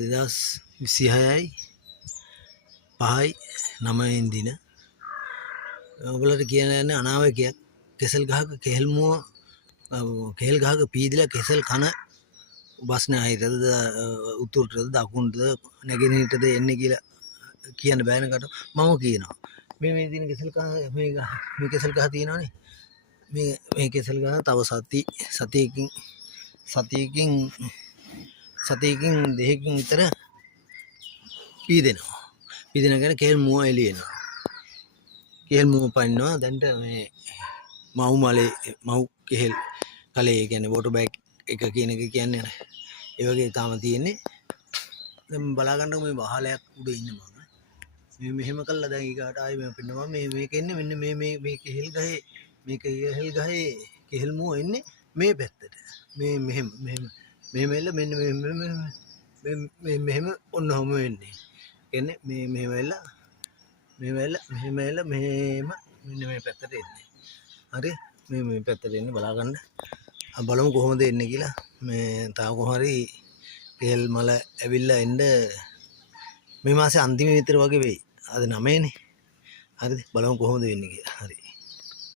2026යි 5යි 9 දින ඔයගොල්ලන්ට කියන යන්නේ අනාවකයක් කෙසල් ගහක කෙහෙල් ගහක පීදිලා කෙසල් කන බස්නාහිරද උතුරටද දකුණටද නැගෙනහිරටද එන්නේ කියලා කියන්න බෑනකට මම කියනවා මේ දින කෙසල් කහ මේ කෙසල් ගහ තියෙනවනේ මේ කෙසල් ගහ තව සතියකින් දෙකකින් විතර පීදෙනවා. පීදෙනගෙන කෙහෙල් මුව එළියෙනවා. කෙහෙල් මුව පනිනවා. දැන්ට මේ මව් කෙහෙල් කලේ කියන්නේ වෝටර් බෑග් එක කියන එක කියන්නේ ඒ වගේ තාම තියෙන්නේ. දැන් බලා ගන්නකො මේ වහලයක් උඩ ඉන්න මම. මේ මෙහෙම කළා දැන් ඊගාට ආයේ මම පින්නවා මේක එන්නේ මෙන්න මේ කෙහෙල් ගහේ කෙහෙල් මුව එන්නේ මේ පැත්තට. මේ මෙහෙම මෙහෙම මෙන්න මෙහෙම ඔන්නෝම වෙන්නේ. කියන්නේ මෙහෙම මෙන්න මේ පැත්තට එන්නේ. හරි මේ පැත්තට එන්නේ බලා ගන්න. බලමු කොහොමද එන්නේ කියලා. මේ තාම කොහොම හරි කෙහෙල් මල ඇවිල්ලා එන්න මේ මාසේ අන්තිම විතර වගේ වෙයි. අද 9නේ. හරිද? බලමු කොහොමද වෙන්නේ කියලා. හරි.